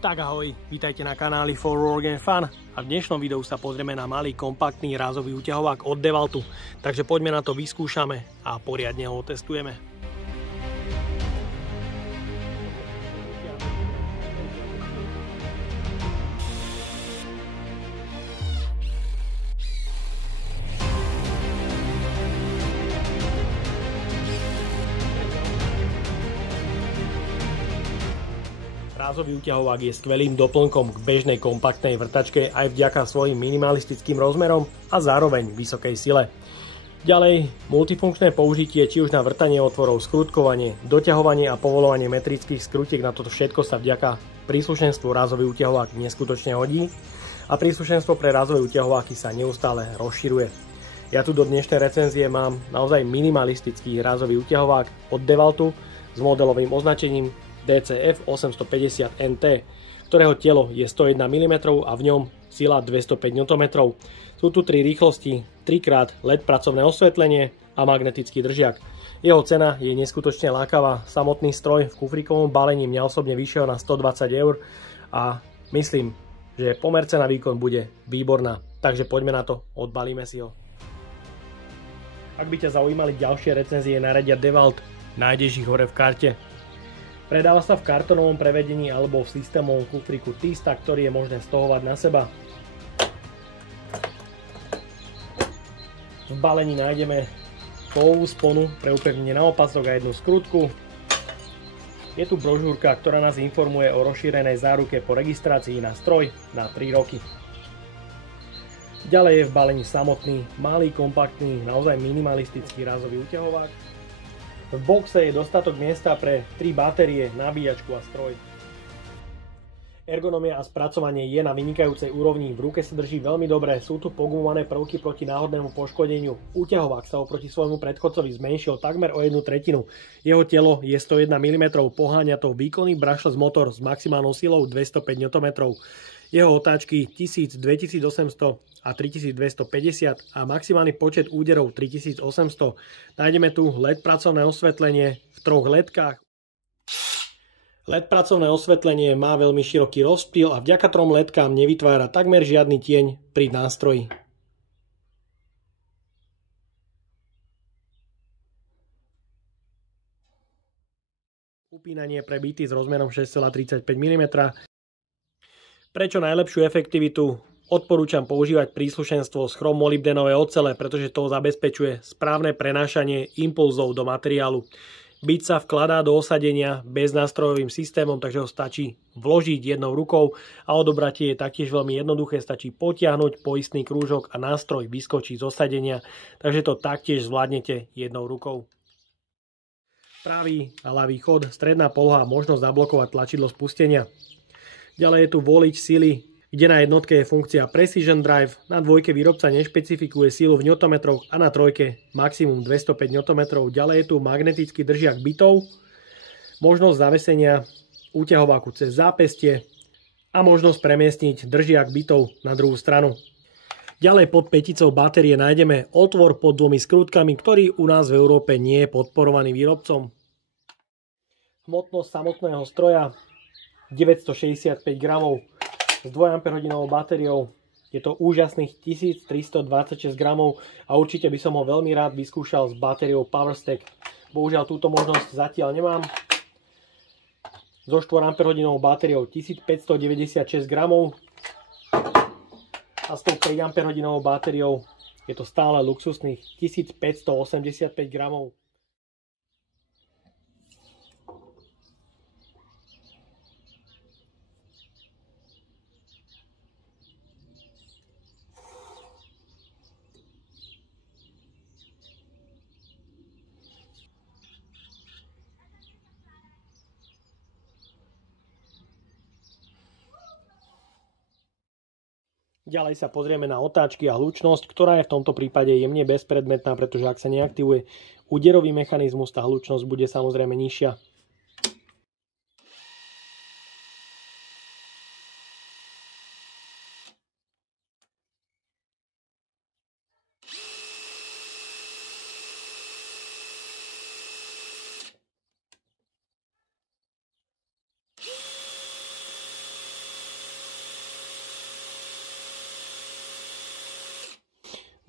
Tak ahoj, vítajte na kanáli For Work and Fun a v dnešnom videu sa pozrieme na malý kompaktný rázový uťahovák od DeWaltu. Takže poďme na to, vyskúšame a poriadne ho otestujeme. Rázový uťahovák je skvelým doplnkom k bežnej kompaktnej vrtačke aj vďaka svojim minimalistickým rozmerom a zároveň vysokej sile. Ďalej, multifunkčné použitie či už na vrtanie otvorov, skrutkovanie, doťahovanie a povoľovanie metrických skrutiek, na toto všetko sa vďaka príslušenstvu rázový uťahovák neskutočne hodí a príslušenstvo pre rázové uťahováky sa neustále rozširuje. Ja tu do dnešnej recenzie mám naozaj minimalistický rázový uťahovák od DeWaltu s modelovým označením DCF 850 NT, ktorého telo je 101 mm a v ňom sila 205 Nm. Sú tu 3 rýchlosti, 3x LED pracovné osvetlenie a magnetický držiak. Jeho cena je neskutočne lákavá, samotný stroj v kufríkovom balení mňa osobne vyšiel na 120 € a myslím, že pomer cena výkon bude výborná. Takže poďme na to, odbalíme si ho. Ak by ťa zaujímali ďalšie recenzie na radia DeWalt, nájdeš ich hore v karte. Predáva sa v kartonovom prevedení alebo v systémovom kufríku Tista, ktorý je možné stohovať na seba. V balení nájdeme kovovú sponu pre upevnenie na opasok a jednu skrutku. Je tu brožúrka, ktorá nás informuje o rozšírenej záruke po registrácii na stroj na 3 roky. Ďalej je v balení samotný, malý, kompaktný, naozaj minimalistický rázový uťahovák. V boxe je dostatok miesta pre 3 batérie, nabíjačku a stroj. Ergonomia a spracovanie je na vynikajúcej úrovni, v ruke sa drží veľmi dobre, sú tu pogumované prvky proti náhodnému poškodeniu. Uťahovák sa oproti svojmu predchodcovi zmenšil takmer o 1/3. Jeho telo je 101 mm, poháňa to výkonný brushless motor s maximálnou silou 205 Nm. Jeho otáčky 1000, 2800 a 3250 a maximálny počet úderov 3800. Nájdeme tu LED pracovné osvetlenie v 3 ledkách. LED pracovné osvetlenie má veľmi široký rozptyl a vďaka 3 ledkám nevytvára takmer žiadny tieň pri nástroji. Upínanie pre bity s rozmerom 6,35 mm. Prečo najlepšiu efektivitu? Odporúčam používať príslušenstvo z chrom-molybdenové ocele, pretože to zabezpečuje správne prenášanie impulzov do materiálu. Bit sa vkladá do osadenia beznástrojovým systémom, takže ho stačí vložiť jednou rukou a odobratie je taktiež veľmi jednoduché, stačí potiahnuť poistný krúžok a nástroj vyskočí z osadenia, takže to taktiež zvládnete jednou rukou. Pravý a ľavý chod, stredná poloha, možnosť zablokovať tlačidlo spustenia. Ďalej je tu volič sily, kde na jednotke je funkcia Precision Drive, na dvojke výrobca nešpecifikuje sílu v newtonmetroch a na trojke maximum 205 Nm. Ďalej je tu magnetický držiak bitov, možnosť zavesenia úťahováku cez zápestie a možnosť premiestniť držiak bitov na druhú stranu. Ďalej pod päticou batérie nájdeme otvor pod 2 skrutkami, ktorý u nás v Európe nie je podporovaný výrobcom. Hmotnosť samotného stroja 965 gramov s 2 Ah batériou. Je to úžasných 1326 gramov a určite by som ho veľmi rád vyskúšal s batériou PowerStack. Bohužiaľ túto možnosť zatiaľ nemám. So 4 Ah batériou 1596 gramov a s tou 5 Ah batériou je to stále luxusných 1585 gramov. Ďalej sa pozrieme na otáčky a hlučnosť, ktorá je v tomto prípade jemne bezpredmetná, pretože ak sa neaktivuje úderový mechanizmus, tá hlučnosť bude samozrejme nižšia.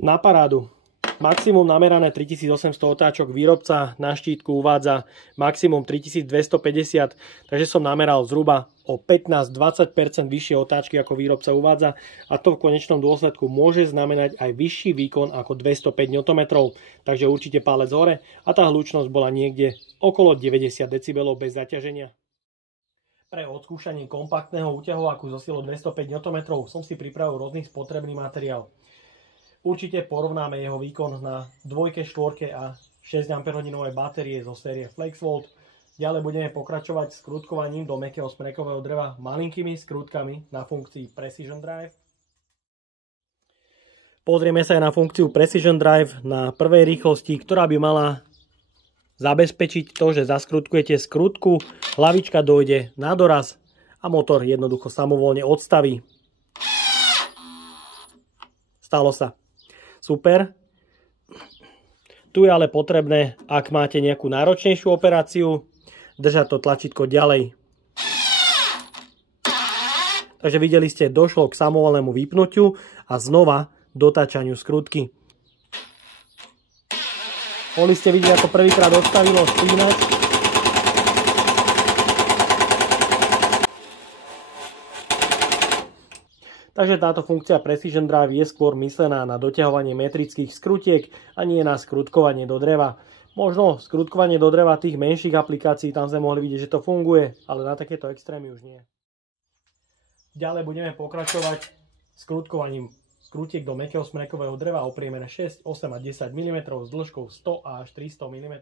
Na parádu. Maximum namerané 3800 otáčok, výrobca na štítku uvádza maximum 3250, takže som nameral zhruba o 15-20% vyššie otáčky ako výrobca uvádza a to v konečnom dôsledku môže znamenať aj vyšší výkon ako 205 Nm, takže určite palec hore a tá hlučnosť bola niekde okolo 90 dB bez zaťaženia. Pre odskúšanie kompaktného úťahovaku so silou 205 Nm som si pripravil rôzny spotrebný materiál. Určite porovnáme jeho výkon na 2, 4 a 6 Ah batérie zo série FlexVolt. Ďalej budeme pokračovať skrutkovaním do mäkkého smrekového dreva malinkými skrutkami na funkcii Precision Drive. Pozrieme sa aj na funkciu Precision Drive na prvej rýchlosti, ktorá by mala zabezpečiť to, že zaskrutkujete skrutku, hlavička dojde na doraz a motor jednoducho samovolne odstaví. Stalo sa. Super. Tu je ale potrebné, ak máte nejakú náročnejšiu operáciu, držať to tlačítko ďalej. Takže videli ste, došlo k samovolnému vypnutiu a znova dotáčaniu skrutky. Mohli ste vidieť, ako prvýkrát odstavilo spínač. Takže táto funkcia Precision Drive je skôr myslená na doťahovanie metrických skrutiek a nie na skrutkovanie do dreva. Možno skrutkovanie do dreva tých menších aplikácií, tam sme mohli vidieť, že to funguje, ale na takéto extrémy už nie. Ďalej budeme pokračovať skrutkovaním skrutiek do mäkkého smrekového dreva o priemere 6, 8 a 10 mm s dĺžkou 100 až 300 mm.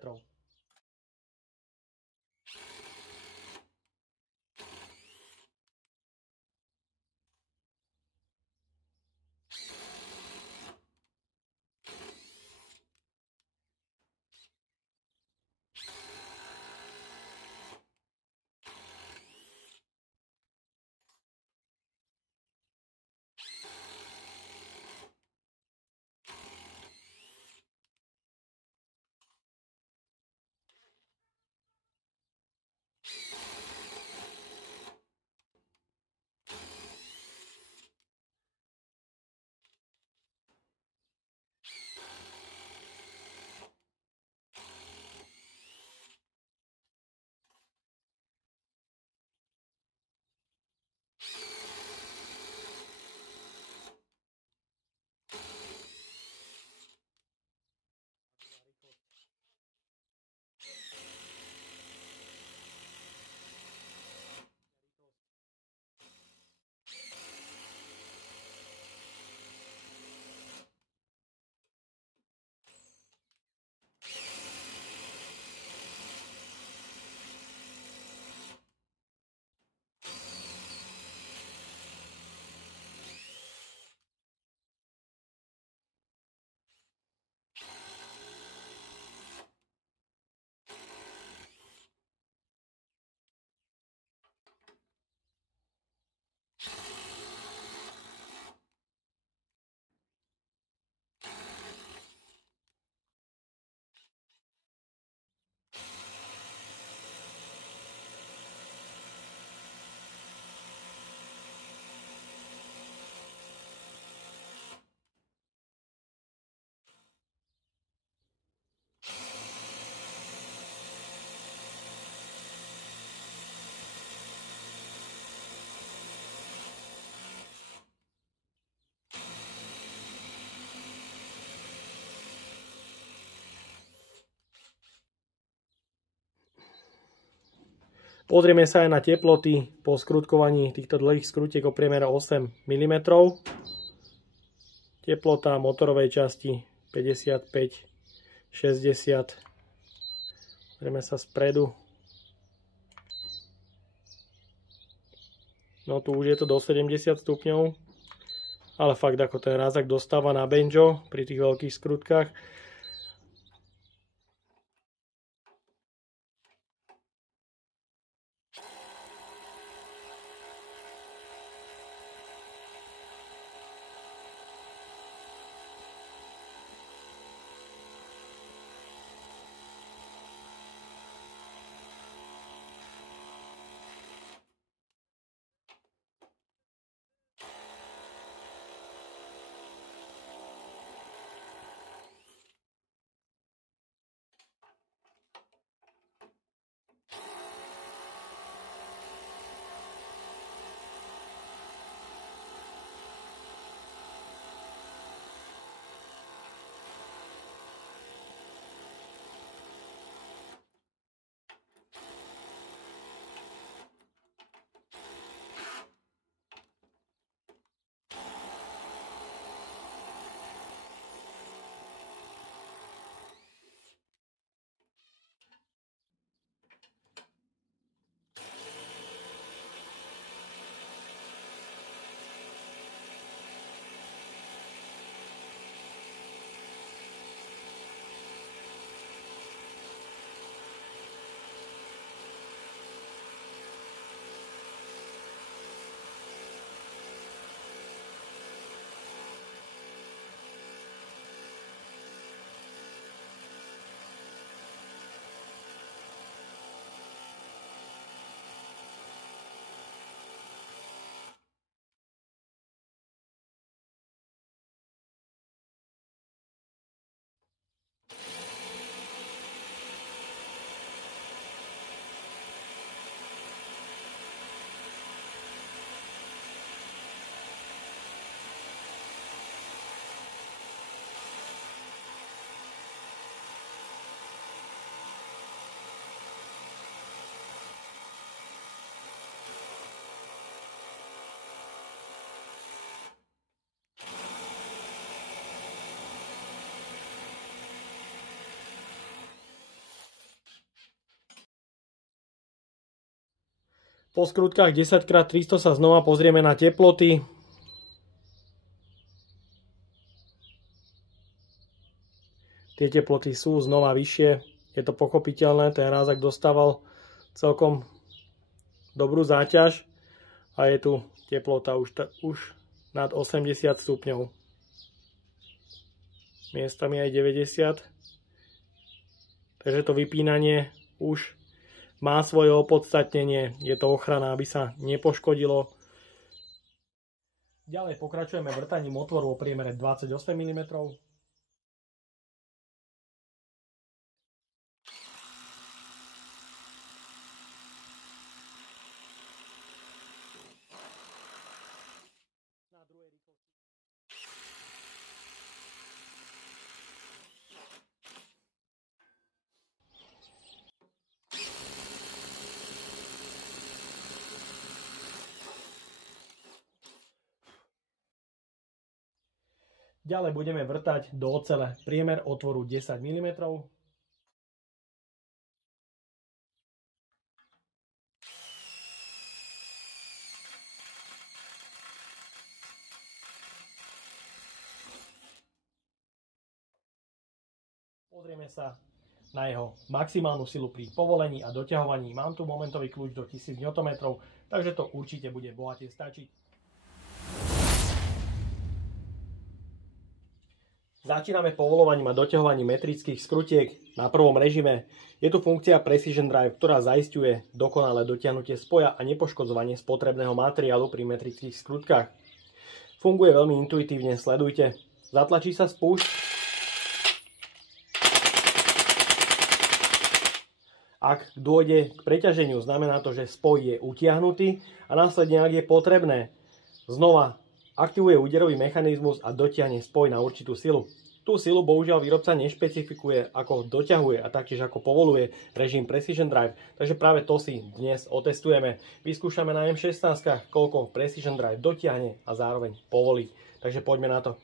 Pozrieme sa aj na teploty po skrutkovaní týchto dlhých skrutiek o priemere 8 mm. Teplota motorovej časti 55, 60. Pozrieme sa spredu. No tu už je to do 70 stupňov. Ale fakt ako ten rázak dostáva na banjo pri tých veľkých skrutkách. Po skrutkách 10x300 sa znova pozrieme na teploty. Tie teploty sú znova vyššie. Je to pochopiteľné, ten rázak dostával celkom dobrú záťaž a je tu teplota už nad 80 stupňov. Miestami aj 90. Takže to vypínanie už má svoje opodstatnenie. Je to ochrana, aby sa nepoškodilo. Ďalej pokračujeme vrtaním otvoru o priemere 28 mm. Ďalej budeme vrtať do ocele priemer otvoru 10 mm. Pozrieme sa na jeho maximálnu silu pri povolení a doťahovaní. Mám tu momentový kľúč do 1000 Nm, takže to určite bude bohate stačiť. Začíname povoľovaním a doťahovaním metrických skrutiek na prvom režime. Je tu funkcia Precision Drive, ktorá zaisťuje dokonalé dotiahnutie spoja a nepoškodzovanie spotrebného materiálu pri metrických skrutkách. Funguje veľmi intuitívne, sledujte. Zatlačí sa spúšť. Ak dôjde k preťaženiu, znamená to, že spoj je utiahnutý a následne, ak je potrebné, znova aktivuje úderový mechanizmus a dotiahne spoj na určitú silu. Tú silu bohužiaľ výrobca nešpecifikuje, ako doťahuje a taktiež ako povoluje režim Precision Drive, takže práve to si dnes otestujeme. Vyskúšame na M16, koľko Precision Drive dotiahne a zároveň povolí. Takže poďme na to.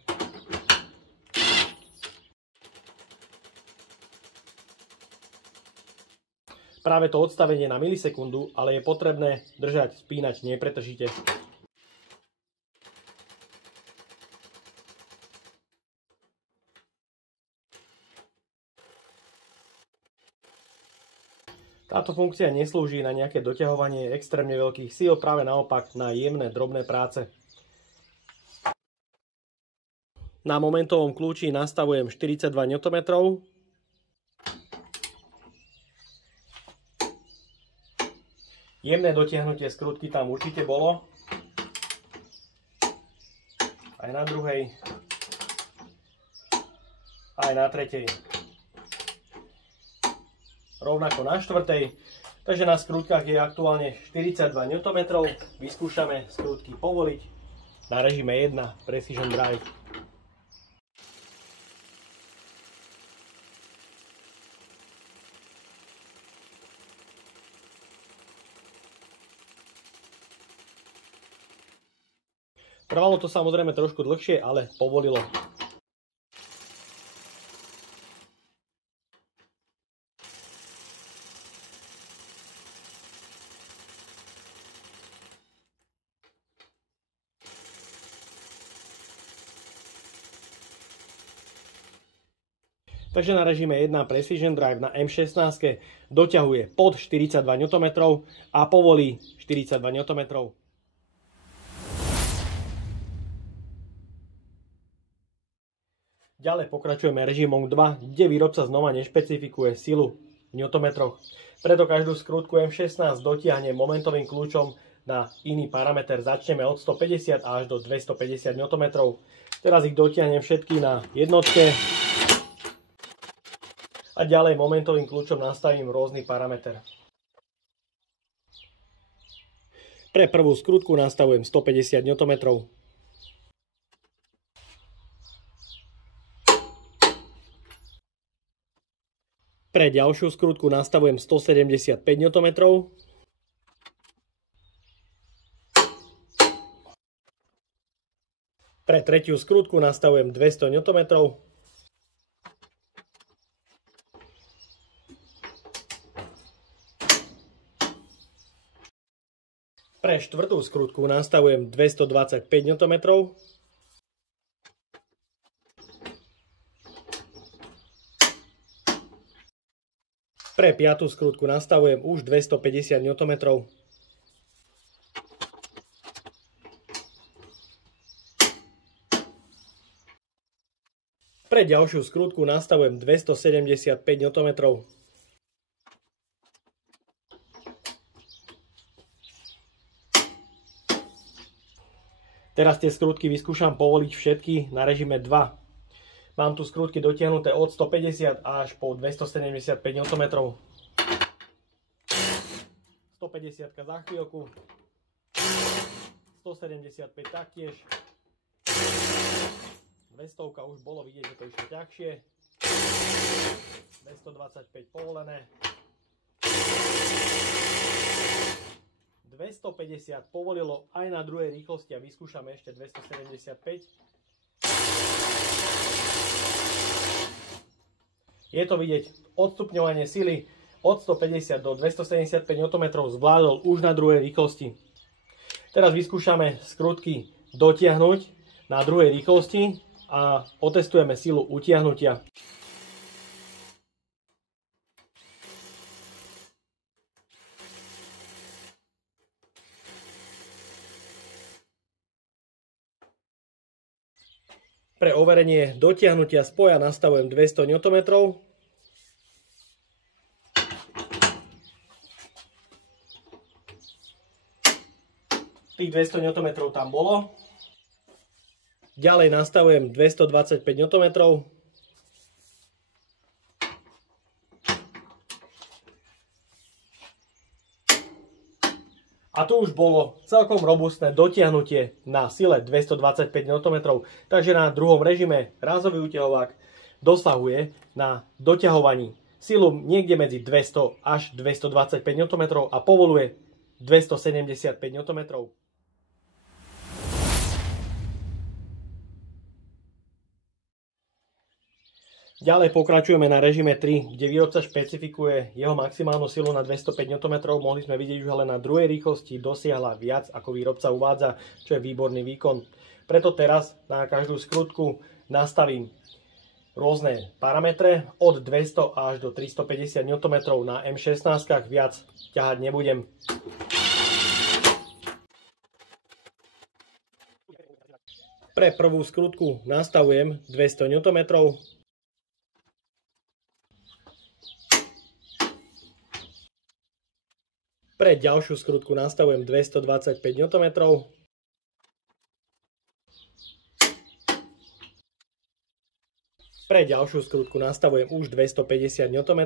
Práve to odstavenie na milisekundu, ale je potrebné držať spínač nepretržite. Táto funkcia neslúži na nejaké doťahovanie extrémne veľkých síl, práve naopak na jemné, drobné práce. Na momentovom kľúči nastavujem 42 Nm. Jemné dotiahnutie skrutky tam určite bolo. Aj na druhej, aj na tretej. Rovnako na štvrtej. Takže na skrutkách je aktuálne 42 Nm. Vyskúšame skrutky povoliť na režime 1 Precision Drive. Trvalo to samozrejme trošku dlhšie, ale povolilo. Takže na režime 1 Precision Drive na M16 doťahuje pod 42 Nm a povolí 42 Nm. Ďalej pokračujeme režimom 2, kde výrobca znova nešpecifikuje silu v newtonmetroch. Preto každú skrutku M16 dotiahne momentovým kľúčom na iný parameter. Začneme od 150 až do 250 Nm. Teraz ich dotiahnem všetky na jednotke. A ďalej momentovým kľúčom nastavím rôzny parameter. Pre prvú skrutku nastavujem 150 Nm. Pre ďalšiu skrutku nastavujem 175 Nm. Pre tretiu skrutku nastavujem 200 Nm. Pre štvrtú skrutku nastavujem 225 Nm. Pre piatú skrutku nastavujem už 250 Nm. Pre ďalšiu skrutku nastavujem 275 Nm. Teraz tie skrutky vyskúšam povoliť všetky na režime 2. Mám tu skrutky dotiahnuté od 150 až po 275 Nm. 150 za chvíľku. 175 taktiež. 200 už bolo vidieť, že to išlo ťažšie. 225 povolené. 250 povolilo aj na druhej rýchlosti a vyskúšame ešte 275. Je to vidieť, odstupňovanie sily od 150 do 275 Nm zvládol už na druhej rýchlosti. Teraz vyskúšame skrutky dotiahnuť na druhej rýchlosti a otestujeme silu utiahnutia. Pre overenie dotiahnutia spoja nastavujem 200 Nm. Tých 200 Nm tam bolo. Ďalej nastavujem 225 Nm. A tu už bolo celkom robustné dotiahnutie na sile 225 Nm. Takže na druhom režime rázový úťahovák dosahuje na doťahovaní silu niekde medzi 200 až 225 Nm a povoluje 275 Nm. Ďalej pokračujeme na režime 3, kde výrobca špecifikuje jeho maximálnu silu na 205 Nm. Mohli sme vidieť, že ale na druhej rýchlosti dosiahla viac, ako výrobca uvádza, čo je výborný výkon. Preto teraz na každú skrutku nastavím rôzne parametre od 200 až do 350 Nm. Na M16 viac ťahať nebudem. Pre prvú skrutku nastavujem 200 Nm. Pre ďalšiu skrutku nastavujem 225 Nm. Pre ďalšiu skrutku nastavujem už 250 Nm.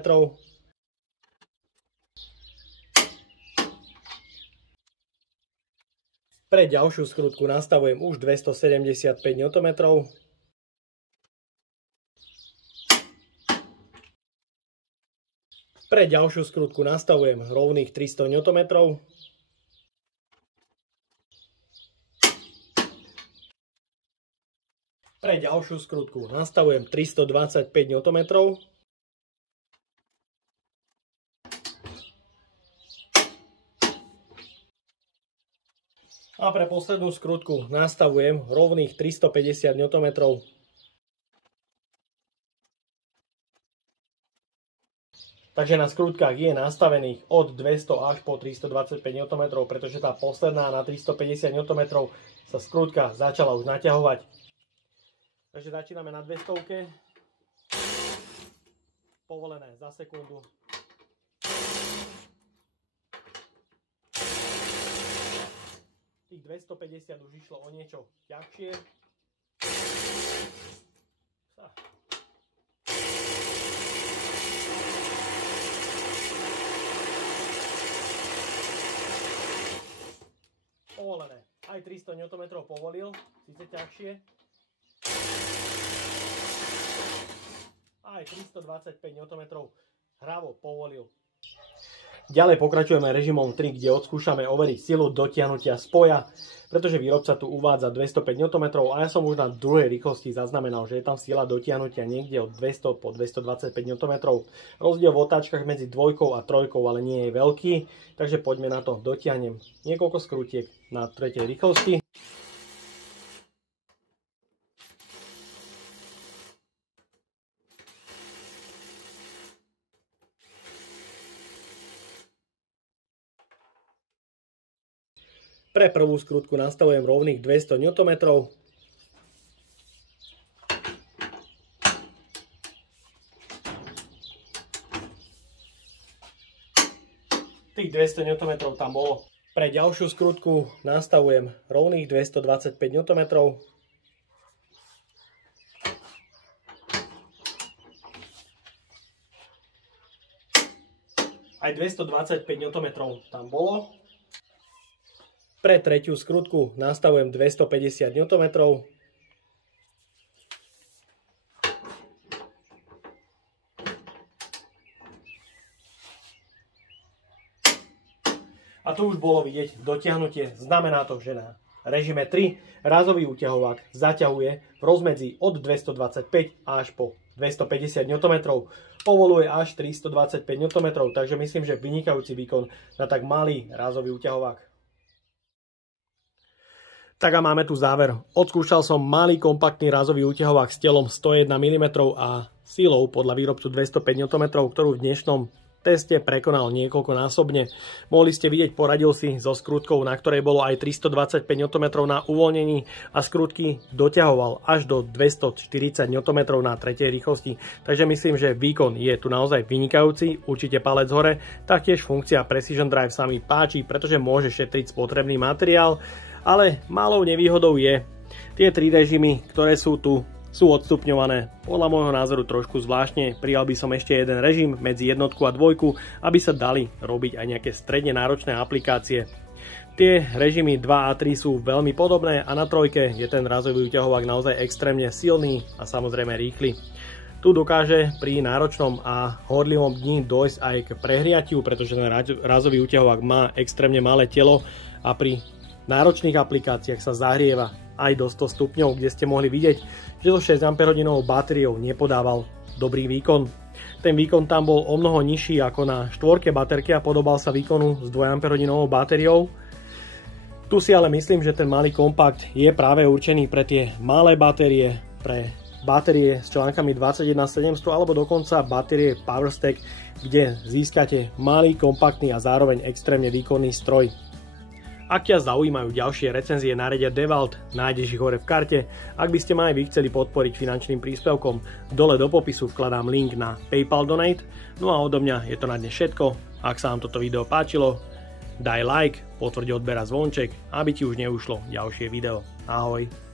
Pre ďalšiu skrutku nastavujem už 275 Nm. Pre ďalšiu skrutku nastavujem rovných 300 Nm. Pre ďalšiu skrutku nastavujem 325 Nm. A pre poslednú skrutku nastavujem rovných 350 Nm. Takže na skrutkách je nastavených od 200 až po 325 Nm, pretože tá posledná na 350 Nm sa skrutka začala už naťahovať. Takže začíname na 200. Povolené za sekundu. Tých 250 už išlo o niečo ťažšie. Povolené. Aj 300 Nm povolil, síce ťažšie. Aj 325 Nm hravo povolil. Ďalej pokračujeme režimom 3, kde odskúšame overiť silu dotiahnutia spoja, pretože výrobca tu uvádza 205 Nm a ja som už na druhej rýchlosti zaznamenal, že je tam sila dotiahnutia niekde od 200 po 225 Nm. Rozdiel v otáčkach medzi 2 a 3 ale nie je veľký, takže poďme na to. Dotiahnem niekoľko skrutiek na tretej rýchlosti. Pre prvú skrutku nastavujem rovných 200 Nm. Tých 200 Nm tam bolo. Pre ďalšiu skrutku nastavujem rovných 225 Nm. Aj 225 Nm tam bolo. Pre tretiu skrutku nastavujem 250 Nm. A tu už bolo vidieť dotiahnutie. Znamená to, že na režime 3 rázový úťahovák zaťahuje v rozmedzi od 225 až po 250 Nm. Povoluje až 325 Nm, takže myslím, že vynikajúci výkon na tak malý rázový úťahovák. Tak a máme tu záver. Odskúšal som malý kompaktný rázový úťahovák s telom 101 mm a silou podľa výrobcu 205 Nm, ktorú v dnešnom teste prekonal niekoľkonásobne. Mohli ste vidieť, poradil si so skrutkou, na ktorej bolo aj 325 Nm na uvoľnení a skrutky doťahoval až do 240 Nm na tretej rýchlosti. Takže myslím, že výkon je tu naozaj vynikajúci, určite palec hore. Taktiež funkcia Precision Drive sa mi páči, pretože môže šetriť spotrebný materiál. Ale malou nevýhodou je, tie 3 režimy, ktoré sú tu, sú odstupňované. Podľa môjho názoru trošku zvláštne, prijal by som ešte jeden režim medzi 1 a 2, aby sa dali robiť aj nejaké stredne náročné aplikácie. Tie režimy 2 a 3 sú veľmi podobné a na trojke je ten rázový úťahovák naozaj extrémne silný a samozrejme rýchly. Tu dokáže pri náročnom a horlivom dni dojsť aj k prehriatiu, pretože ten rázový úťahovák má extrémne malé telo a pri náročných aplikáciách sa zahrieva aj do 100 stupňov, kde ste mohli vidieť, že so 6 Ah batériou nepodával dobrý výkon. Ten výkon tam bol o mnoho nižší ako na 4 baterky a podobal sa výkonu s 2 Ah batériou. Tu si ale myslím, že ten malý kompakt je práve určený pre tie malé batérie, pre batérie s článkami 21700 alebo dokonca batérie PowerStack, kde získate malý, kompaktný a zároveň extrémne výkonný stroj. Ak ťa zaujímajú ďalšie recenzie na rade DeWalt, nájdeš ich hore v karte. Ak by ste ma aj vy chceli podporiť finančným príspevkom, dole do popisu vkladám link na PayPal Donate. No a odo mňa je to na dnes všetko. Ak sa vám toto video páčilo, daj like, potvrď odber a zvonček, aby ti už neušlo ďalšie video. Ahoj.